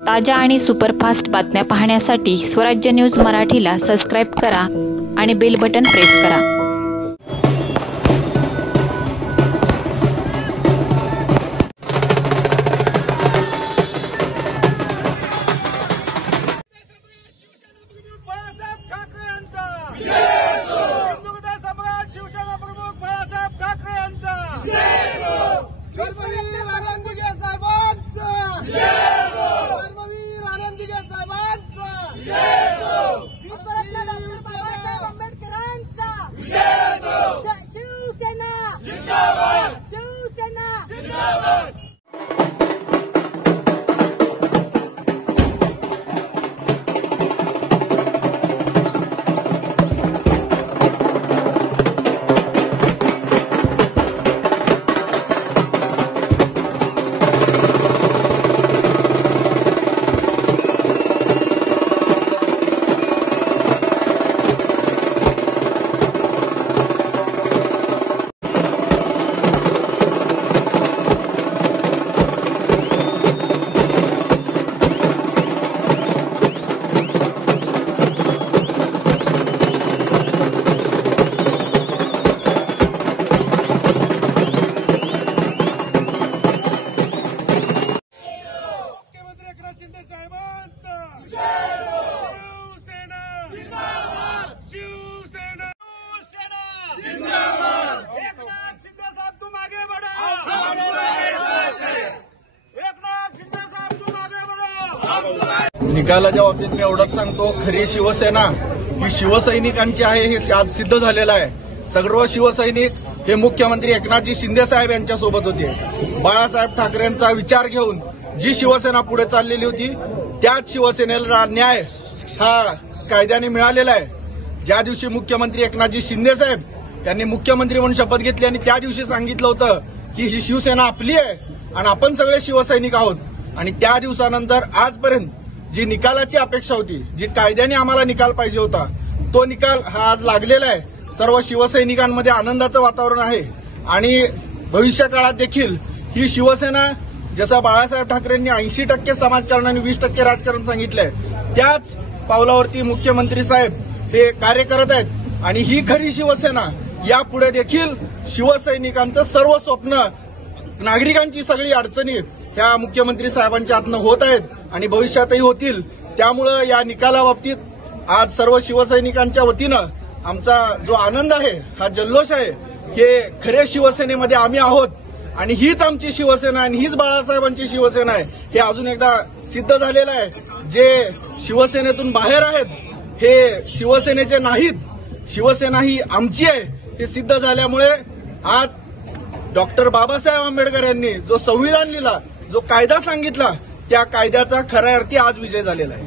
ताज्या आणि सुपरफास्ट बातम्या पाहण्यासाठी स्वराज्य न्यूज मराठीला सबस्क्राईब करा आणि बेल बटन प्रेस करा। निकालाच्या बाबतीत मी एवढंच सांगतो, खरी शिवसेना ही शिवसैनिकांची आहे हे आज सिद्ध झालेलं आहे। सर्व शिवसैनिक हे मुख्यमंत्री एकनाथजी शिंदे साहेब यांच्यासोबत होते। बाळासाहेब ठाकरेंचा विचार घेऊन जी शिवसेना पुढे चाललेली होती त्याच शिवसेनेला न्याय हा कायद्याने मिळालेला आहे। ज्या दिवशी मुख्यमंत्री एकनाथजी शिंदे साहेब यांनी मुख्यमंत्री म्हणून शपथ घेतली आणि त्या दिवशी सांगितलं होतं की ही शिवसेना आपली आहे आणि आपण सगळे शिवसैनिक आहोत, आणि त्या दिवसानंतर आजपर्यंत जी निकालाची अपेक्षा होती, जी कायद्याने आम्हाला निकाल पाहिजे होता, तो निकाल हा आज लागलेला आहे। सर्व शिवसैनिकांमध्ये आनंदाचं वातावरण आहे आणि भविष्य काळात देखील ही शिवसेना, जसं बाळासाहेब ठाकरेंनी 80% समाजकारण आणि 20% राजकारण सांगितलंय, त्याच पावलावरती मुख्यमंत्री साहेब हे कार्य करत आहेत। आणि ही खरी शिवसेना यापुढे देखील शिवसैनिकांचं सर्व स्वप्न, नागरिकांची सगळी अडचणी ह्या मुख्यमंत्री साहेबांच्या हातनं होत आहेत आणि भविष्यातही होतील। त्यामुळे या निकालाबाबतीत आज सर्व शिवसैनिकांच्या वतीनं आमचा जो आनंद आहे, हा जल्लोष आहे, हे खऱ्या शिवसेनेमध्ये आम्ही आहोत आणि हीच आमची शिवसेना आणि हीच बाळासाहेबांची शिवसेना आहे हे अजून एकदा सिद्ध झालेलं आहे। जे शिवसेनेतून बाहेर आहेत हे शिवसेनेचे नाहीत, शिवसेना ही आमची आहे हे सिद्ध झाल्यामुळे आज डॉक्टर बाबासाहेब आंबेडकर यांनी जो संविधान लिहिला, जो कायदा सांगितला, त्या कायद्याचा खऱ्या अर्थी आज विजय झालेला आहे।